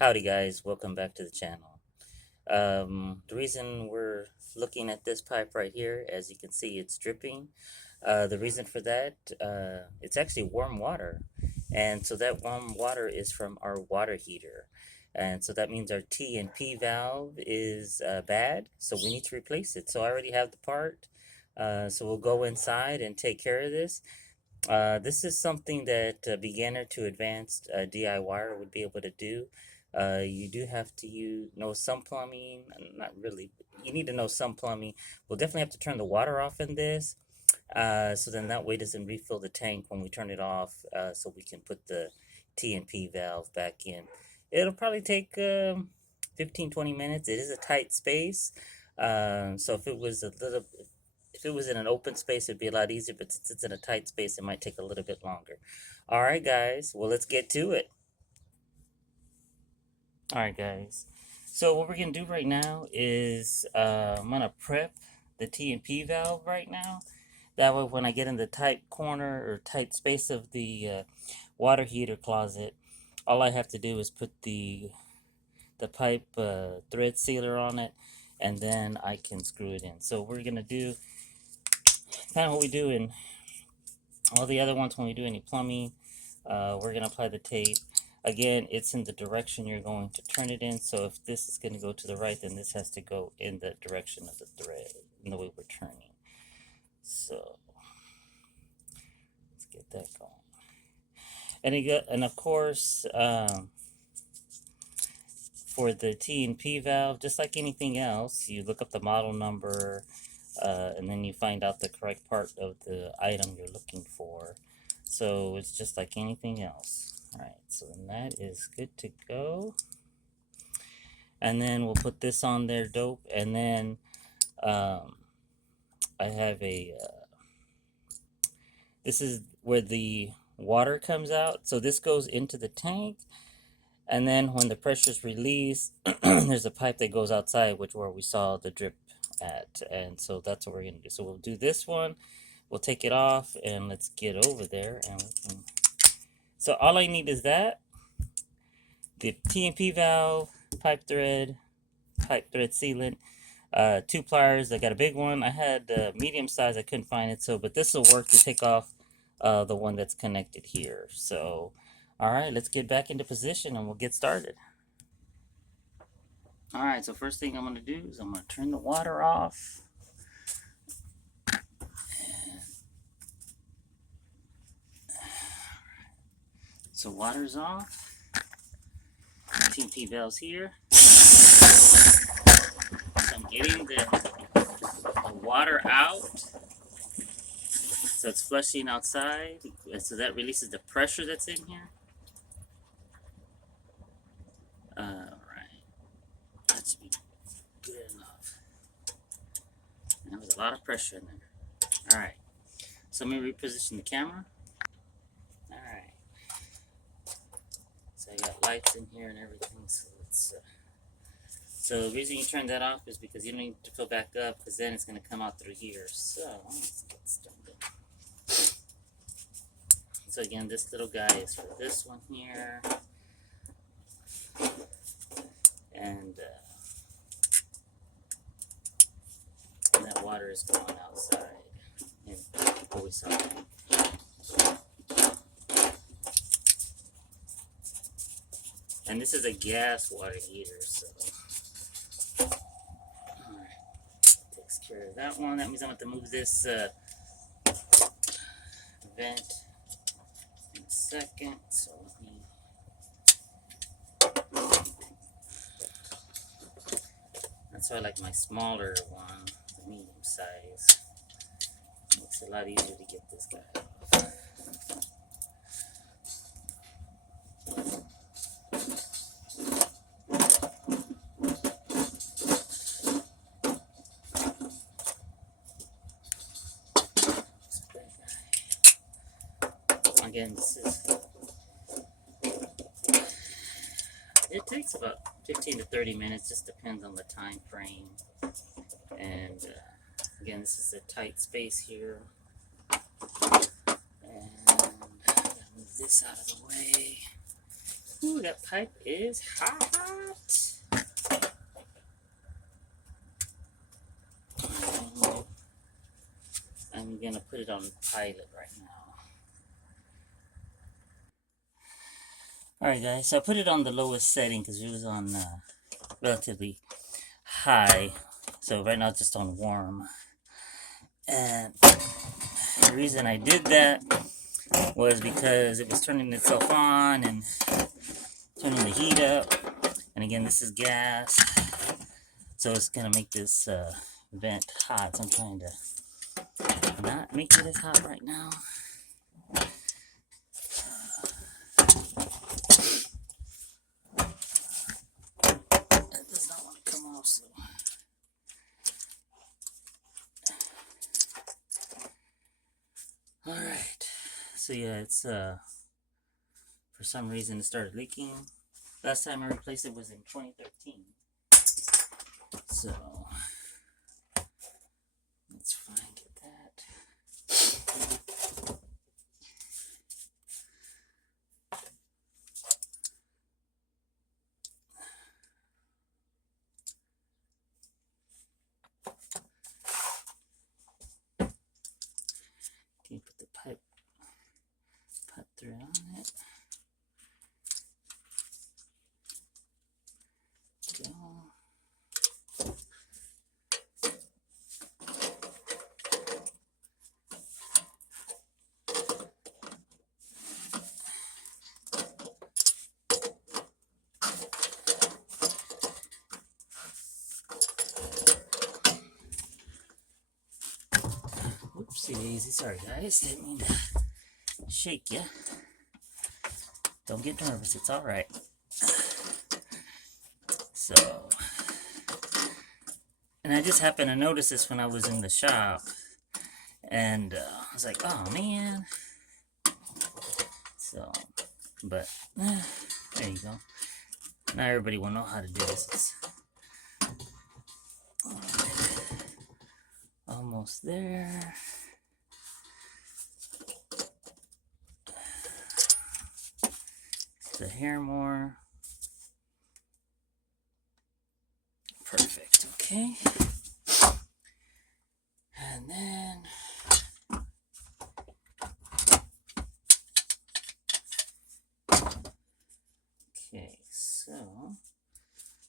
Howdy guys, welcome back to the channel. The reason we're looking at this pipe right here, as you can see it's dripping. The reason for that, it's actually warm water. And so that warm water is from our water heater. And so that means our T&P valve is bad, so we need to replace it. So I already have the part, so we'll go inside and take care of this. This is something that a beginner to advanced DIYer would be able to do. You do have to know some plumbing, not really. You need to know some plumbing. We'll definitely have to turn the water off in this, so then that way it doesn't refill the tank when we turn it off, so we can put the T&P valve back in. It'll probably take 15-20 minutes. It is a tight space, so if it was in an open space, it'd be a lot easier, but since it's in a tight space, it might take a little bit longer. All right, guys. Well, let's get to it. All right, guys. So what we're gonna do right now is I'm gonna prep the T&P valve right now. That way, when I get in the tight corner or tight space of the water heater closet, all I have to do is put the pipe thread sealer on it, and then I can screw it in. So we're gonna do kind of what we do in all the other ones when we do any plumbing. We're going to apply the tape. Again, it's in the direction you're going to turn it in. So if this is going to go to the right, then this has to go in the direction of the thread, in the way we're turning. So let's get that going. And of course, for the T&P valve, just like anything else, you look up the model number, and then you find out the correct part of the item you're looking for. So it's just like anything else. All right, so then that is good to go. And then we'll put this on there, dope. And then I have this is where the water comes out. So this goes into the tank. And then when the pressure is released, there's a pipe that goes outside, which where we saw the drip at. And so that's what we're going to do. So we'll do this one. We'll take it off and let's get over there. And we can... So all I need is that, the T&P valve, pipe thread sealant, 2 pliers. I got a big one. I had medium size. I couldn't find it. So, but this will work to take off the one that's connected here. So, all right, let's get back into position and we'll get started. All right, so first thing I'm going to do is I'm going to turn the water off. So water's off. T&P valve's here. So I'm getting the water out. So it's flushing outside. So that releases the pressure that's in here. Alright. That should be good enough. There was a lot of pressure in there. Alright. So let me reposition the camera. Alright. So I got lights in here and everything. So let's so the reason you turn that off is because you don't need to fill back up, because then it's going to come out through here. So let's get started. So again, this little guy is for this one here. And that water is going outside. And always something. And this is a gas water heater, so alright, takes care of that one. That means I'm going to move this vent in a second. So let me. That's why I like my smaller one, the medium size. Makes it a lot easier to get this guy off. Again, it takes about 15 to 30 minutes, just depends on the time frame. And again, this is a tight space here. And move this out of the way. Ooh, that pipe is hot. I'm gonna put it on pilot right now. Alright guys, so I put it on the lowest setting because it was on relatively high. So right now it's just on warm. And the reason I did that was because it was turning itself on and turning the heat up. And again, this is gas. So it's gonna make this vent hot. So I'm trying to not make it as hot right now. It does not want to come off, so. Alright. So yeah, it's for some reason it started leaking. Last time I replaced it was in 2013. So let's find that. Can you put the pipe thread on it? Go. Whoopsie daisy, sorry guys, didn't mean to shake you. Don't get nervous, it's alright. So, and I just happened to notice this when I was in the shop, and I was like, oh man. So, but there you go. Not everybody will know how to do this. It's almost there. The hair more. Perfect, okay. And then okay, so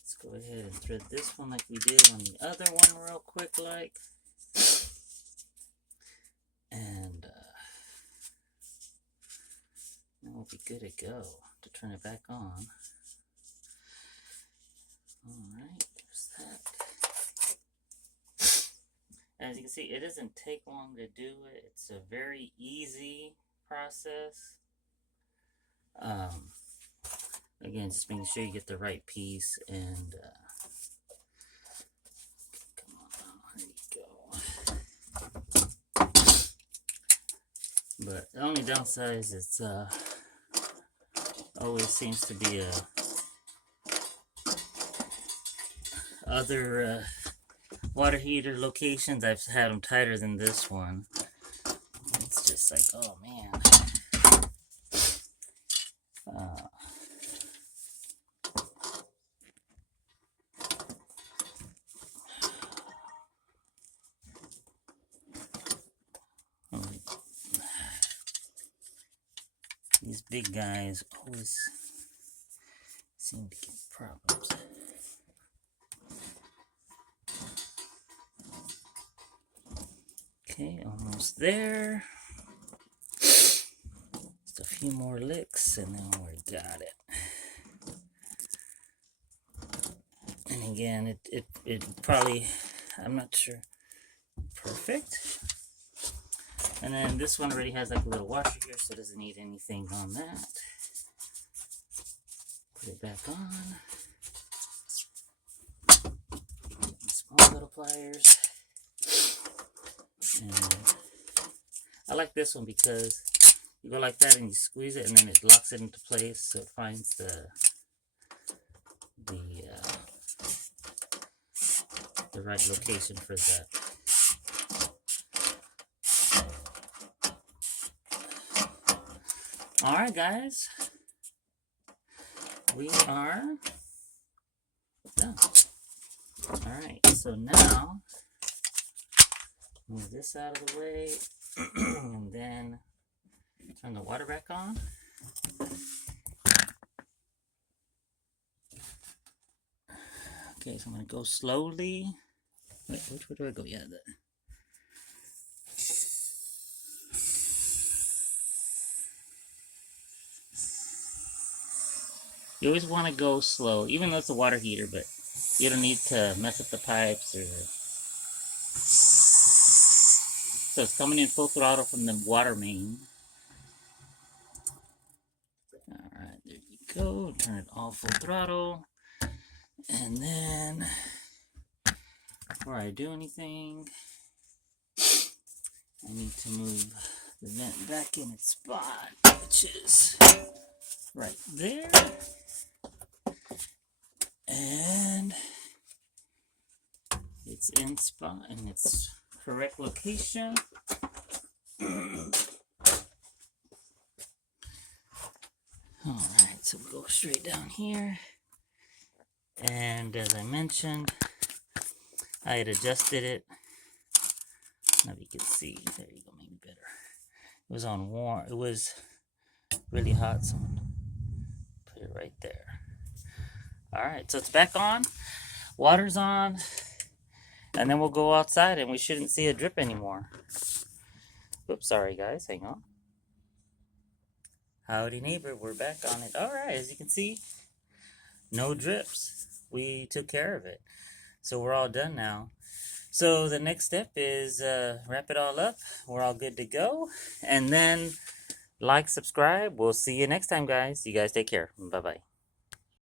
let's go ahead and thread this one like we did on the other one real quick like. And then we'll be good to go to turn it back on. Alright, there's that. As you can see, it doesn't take long to do it. It's a very easy process. Again, just making sure you get the right piece and come on, there you go. But the only downside is it's always seems to be other water heater locations. I've had them tighter than this one. It's just like, oh man. These big guys always seem to give problems. Okay, almost there. Just a few more licks and then we got it. And again, it probably, I'm not sure, perfect. And then this one already has like a little washer here, so it doesn't need anything on that. Put it back on. Small little pliers. And I like this one because you go like that and you squeeze it and then it locks it into place, so it finds the right location for that. Alright guys, we are done. Alright, so now move this out of the way and then turn the water back on. Okay, so I'm going to go slowly. Wait, which way do I go? Yeah, you always want to go slow, even though it's a water heater, but you don't need to mess up the pipes or... So it's coming in full throttle from the water main. Alright, there you go. Turn it all full throttle. And then, before I do anything, I need to move the vent back in its spot, which is right there. And it's in spot in its correct location. Alright, so we'll go straight down here. And as I mentioned, I had adjusted it. Now you can see, there you go, maybe better. It was on warm, it was really hot, so I'm gonna put it right there. Alright, so it's back on, water's on, and then we'll go outside and we shouldn't see a drip anymore. Oops, sorry guys, hang on. Howdy neighbor, we're back on it. Alright, as you can see, no drips. We took care of it. So we're all done now. So the next step is wrap it all up. We're all good to go. And then like, subscribe. We'll see you next time, guys. You guys take care. Bye-bye.